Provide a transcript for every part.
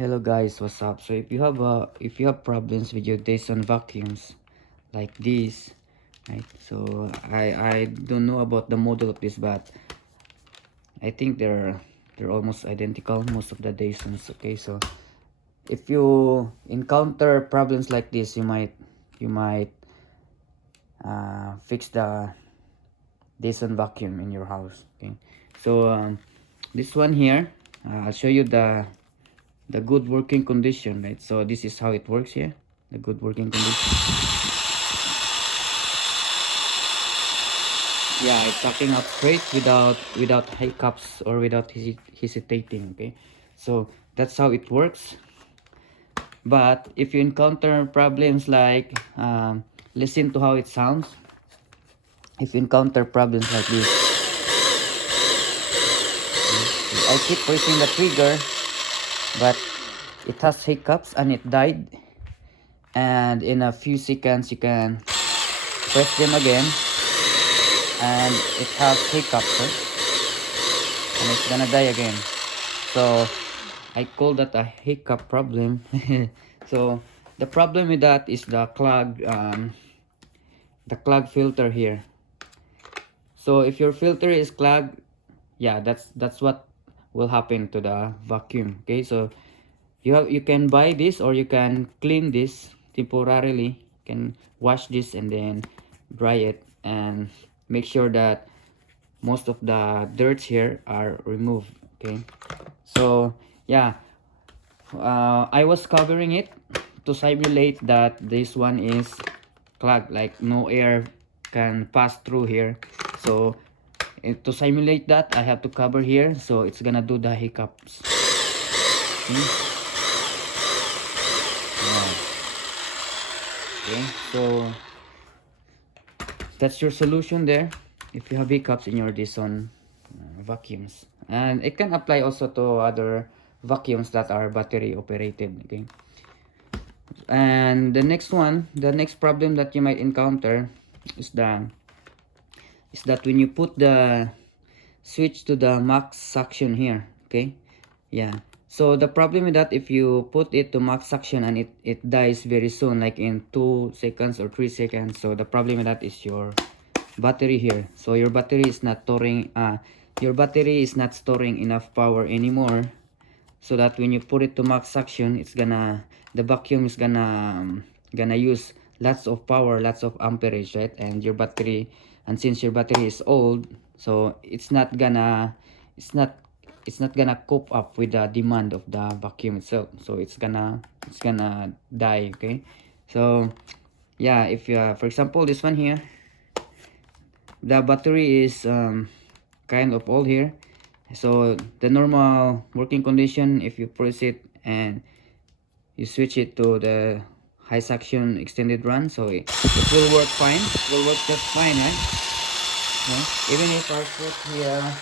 Hello guys, what's up? So if you have problems with your Dyson vacuums like this, right? So I don't know about the model of this, but I think they're almost identical, most of the Dysons. Okay, so if you encounter problems like this, you might fix the Dyson vacuum in your house. Okay, so this one here, I'll show you the good working condition, right? So this is how it works here, the good working condition. Yeah, it's sucking up straight without hiccups or without hesitating. Okay, so that's how it works. But if you encounter problems like listen to how it sounds. If you encounter problems like this, I keep pressing the trigger, but it has hiccups and it died, and in a few seconds you can press them again and it has hiccups, right? And it's gonna die again. So I call that a hiccup problem. So the problem with that is the clog filter here. So if your filter is clogged, yeah, that's what will happen to the vacuum. Okay, so you can buy this or you can clean this temporarily. You can wash this and then dry it and make sure that most of the dirt here are removed. Okay, so yeah, I was covering it to simulate that this one is clogged, like no air can pass through here. So to simulate that, I have to cover here, so it's gonna do the hiccups. Okay, yeah. Okay, so that's your solution there if you have hiccups in your Dyson vacuums. And it can apply also to other vacuums that are battery operated. Okay, and the next problem that you might encounter is that when you put the switch to the max suction here. Okay, yeah, so the problem with that, if you put it to max suction and it dies very soon, like in 2 seconds or 3 seconds, so the problem with that is your battery here. So your battery is not storing enough power anymore, so that when you put it to max suction, the vacuum is gonna use lots of power, lots of amperage, right? And since your battery is old, so it's not gonna cope up with the demand of the vacuum itself, so it's gonna die. Okay, so yeah, if for example, this one here, the battery is kind of old here. So the normal working condition, if you press it and you switch it to the high suction extended run, so it will work fine. It will work just fine, right? Yeah.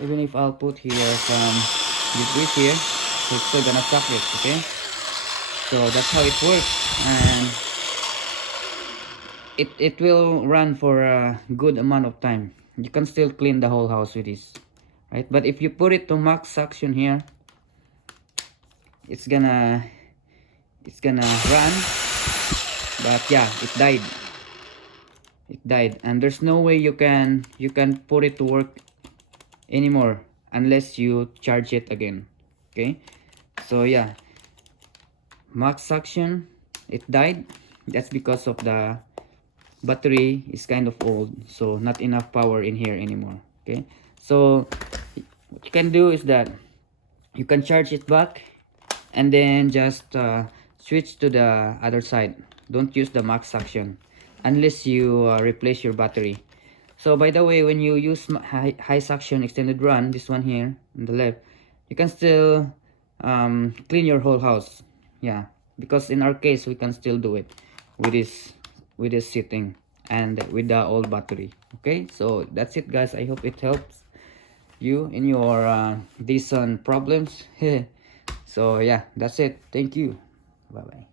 Even if I'll put here some degrees here, so it's still gonna suck it. Okay, so that's how it works, and it will run for a good amount of time. You can still clean the whole house with this, right? But if you put it to max suction here, it's gonna run. But yeah, it died, and there's no way you can put it to work anymore unless you charge it again. Okay, so yeah, max suction, it died. That's because of the battery is kind of old, so not enough power in here anymore. Okay, so what you can do is that you can charge it back and then just switch to the other side. Don't use the max suction unless you replace your battery. So by the way, when you use high suction extended run, this one here on the left, you can still clean your whole house. Yeah, because in our case, we can still do it with this setting and with the old battery. Okay, so that's it, guys. I hope it helps you in your Dyson problems. So yeah, that's it. Thank you. Bye bye.